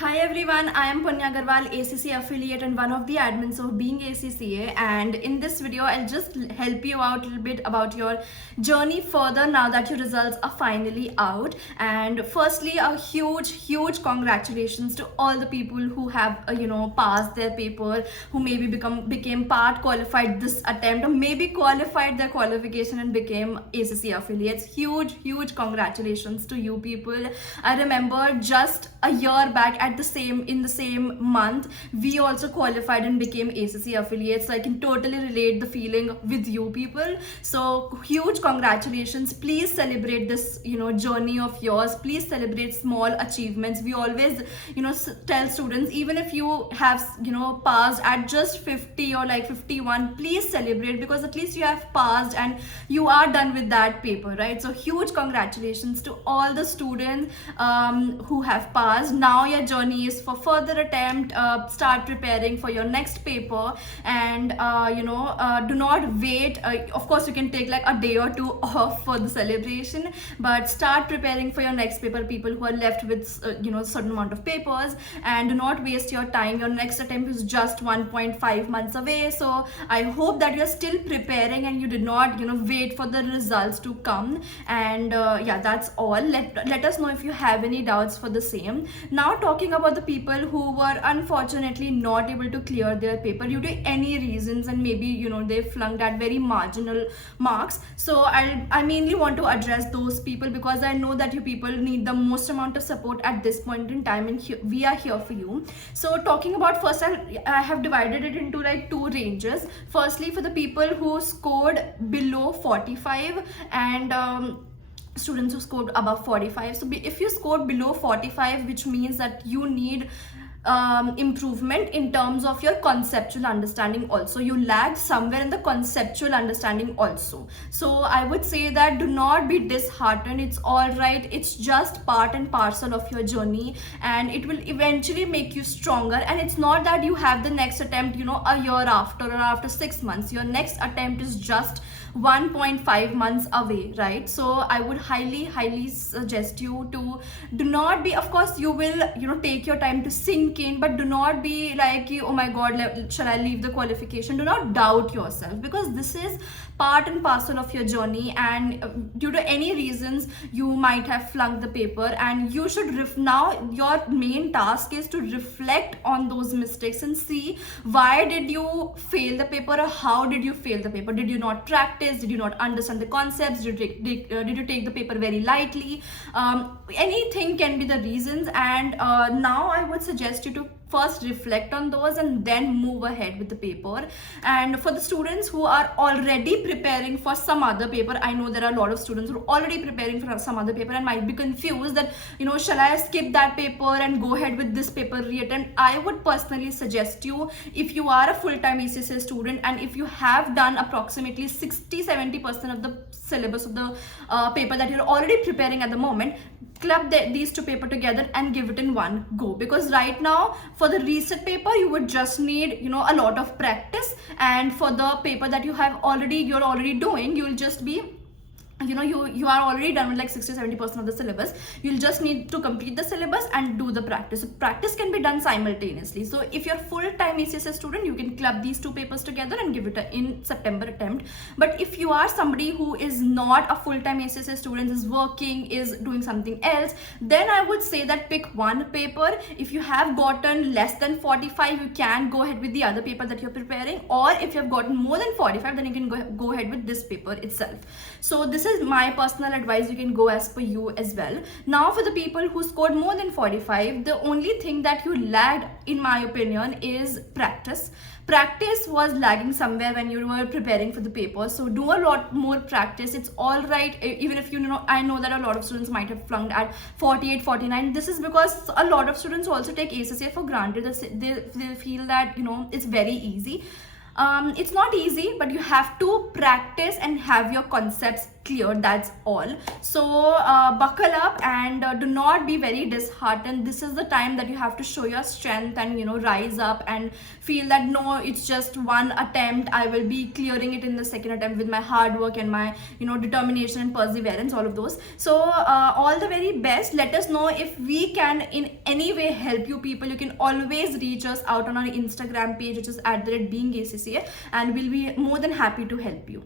Hi everyone, I am Punya Agarwal, ACC affiliate and one of the admins of Being ACCA, and in this video I'll just help you out a little bit about your journey further now that your results are finally out. And firstly, a huge congratulations to all the people who have passed their paper, who maybe became part qualified this attempt, or maybe qualified their qualification and became ACC affiliates. Huge congratulations to you people. I remember just a year back in the same month we also qualified and became ACC affiliates, so I can totally relate the feeling with you people. So huge congratulations. Please celebrate this journey of yours. Please celebrate small achievements. We always tell students, even if you have passed at just 50 or like 51, please celebrate, because at least you have passed and you are done with that paper, right? So huge congratulations to all the students who have passed. Now your journey is for further attempt. Start preparing for your next paper, and do not wait. Of course you can take like a day or two off for the celebration, but start preparing for your next paper, people who are left with certain amount of papers. And do not waste your time. Your next attempt is just 1.5 months away, so I hope that you're still preparing and you did not wait for the results to come. And yeah, that's all. Let us know if you have any doubts for the same. Now, talking about the people who were unfortunately not able to clear their paper due to any reasons, and maybe they flunked at very marginal marks. So I mainly want to address those people, because I know that you people need the most amount of support at this point in time, and we are here for you. So talking about, first I have divided it into like two ranges. Firstly, for the people who scored below 45, and students who scored above 45. So if you scored below 45, which means that you need improvement in terms of your conceptual understanding also. You lagged somewhere in the conceptual understanding also. So I would say that do not be disheartened. It's all right. It's just part and parcel of your journey, and it will eventually make you stronger. And it's not that you have the next attempt a year after or after 6 months. Your next attempt is just 1.5 months away, right? So I would highly suggest you to do not be, of course you will take your time to sink in, but do not be like, oh my god, shall I leave the qualification? Do not doubt yourself, because this is part and parcel of your journey, and due to any reasons you might have flunked the paper, and you should now your main task is to reflect on those mistakes and see why did you fail the paper, or how did you fail the paper. Did you not practice? Did you not understand the concepts? Did you take the paper very lightly? Anything can be the reasons, and now I would suggest you to first reflect on those and then move ahead with the paper. And for the students who are already preparing for some other paper, I know there are a lot of students who are already preparing for some other paper and might be confused that shall I skip that paper and go ahead with this paper reattempt. I would personally suggest you, if you are a full-time ACCA student and if you have done approximately 60-70% of the syllabus of the paper that you're already preparing at the moment, club these two paper together and give it in one go. Because right now for the reset paper you would just need a lot of practice, and for the paper that you're already doing, you'll just be you are already done with like 60-70% of the syllabus. You'll just need to complete the syllabus and do the practice. So practice can be done simultaneously. So if you're full-time ACCA student, you can club these two papers together and give it in September attempt. But if you are somebody who is not a full-time ACCA student, is working, is doing something else, then I would say that pick one paper. If you have gotten less than 45, you can go ahead with the other paper that you're preparing, or if you have gotten more than 45, then you can go ahead with this paper itself. So this is my personal advice. You can go as per you as well. Now for the people who scored more than 45, the only thing that you lagged, in my opinion, is practice. Practice was lagging somewhere when you were preparing for the paper. So do a lot more practice. It's all right. Even if I know that a lot of students might have flunked at 48, 49. This is because a lot of students also take ACCA for granted. They feel that it's very easy. It's not easy, but you have to practice and have your concepts cleared, that's all. So buckle up and do not be very disheartened. This is the time that you have to show your strength and rise up and feel that no, it's just one attempt, I will be clearing it in the second attempt with my hard work and my determination and perseverance, all of those. So all the very best. Let us know if we can in any way help you people. You can always reach us out on our Instagram page, which is @beingacca, and we'll be more than happy to help you.